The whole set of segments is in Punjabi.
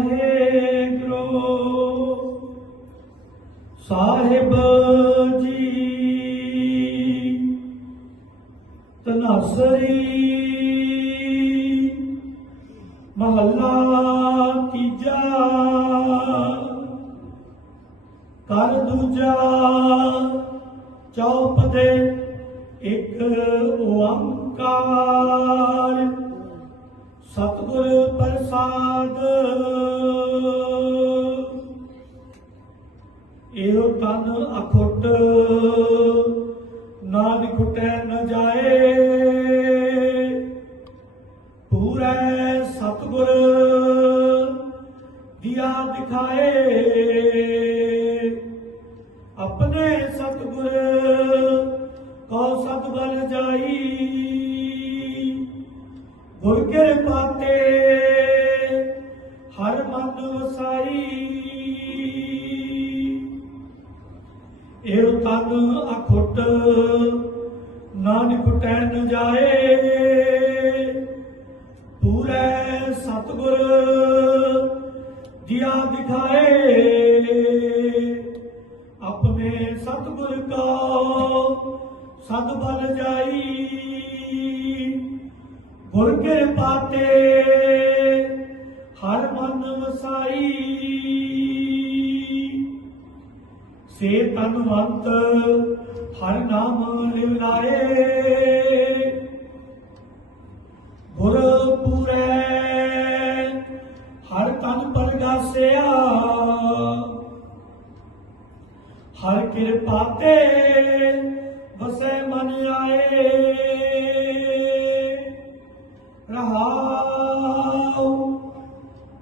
ਵਾਹਿਗੁਰੂ ਸਾਹਿਬ ਜੀ ਤਨਾਸਰੀ ਮਹੱਲਾ ਤੀਜਾ ਕਰ ਦੂਜਾ ਚੌਪ ਦੇ ਇੱਕ ਓੰਕਾਰ ਸਤਿਗੁਰ ਪ੍ਰਸਾਦ ਦਿਆ ਦਿਖਾਏ। ਆਪਣੇ ਸਤਿਗੁਰ ਕੋ ਸਤਿਬਲ ਜਾਈ। ਗੁਰ ਕੇ ਪਾਤੇ ਹਰ ਮਨ ਵਸਾਈ। ਇਹ ਤਨ ਅਖੁੱਟ, ਨਾਨਕ ਟੈ ਨ ਜਾਏ। ਪੂਰੇ ਸਤਿਗੁਰ ਦਿਆ ਦਿਖਾਏ। ਆਪਣੇ ਸਤਿਗੁਰ ਕੋ ਸਦ ਬਲ ਜਾਈ। ਗੁਰ ਕੇ ਪਾਤੇ ਹਰ ਮਨ ਵਸਾਈ। ਸੇ ਤਨਵੰਤ ਹਰ ਨਾਮ ਲਿਵ ਲਾਏ ਗੁਰ ਕਿਰਪਾ ਤੇ ਵਸੈ ਮਨ ਆਏ। ਰਹਾਉ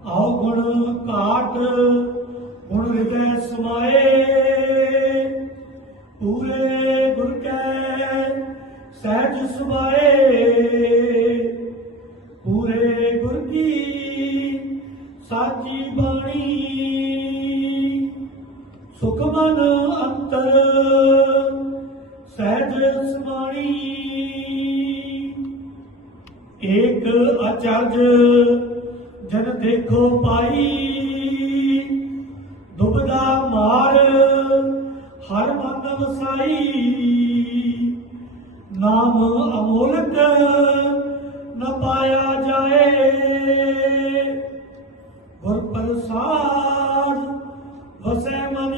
ਆਉ ਗੁਣ ਘਾਟ, ਗੁਣ ਹਿਰਦੈ ਸਮਾਏ। ਪੂਰੇ ਗੁਰ ਕੈ ਸਹਿਜ ਸੁਭਾਏ। ਪੂਰੇ ਗੁਰ ਕੀ ਸਾਚੀ ਬਾਣੀ ਸੁਖਮਨ ਅੰਤਰ, ਸਹਿਜ ਸਮਾਣੀ ਏਕ ਅਚਰਜ ਜਨ ਦੇਖੋ ਪਾਈ, ਦੁਬਦਾ ਮਾਰ ਹਰ ਮਨ ਵਸਾਈ। ਨਾਮ ਅਮੋਲਕ ਨ ਪਾਇਆ ਜਾਏ। ਗੁਰ ਪ੍ਰਸਾਦ ਵਸੈ ਮਨ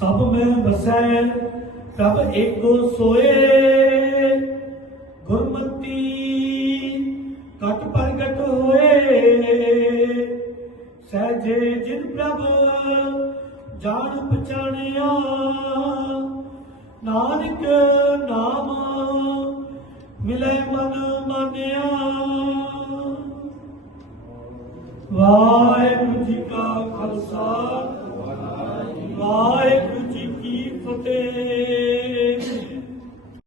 ਸਭ ਮੈਂ ਵਸੈ ਪ੍ਰਭ ਏਕੋ ਸੋਏ। ਗੁਰਮਤੀ ਕਟ ਪ੍ਰਗਟ ਹੋਏ। ਸਹਜੇ ਜਿਨ ਪ੍ਰਭ ਜਾਣ ਪਛਾਣਿਆ, ਨਾਨਕ ਨਾਮ ਮਿਲੇ ਮਨ ਮਾਨਿਆ। ਵਾਹਿਗੁਰੂ ਜੀ ਕਾ ਖਾਲਸਾ। five.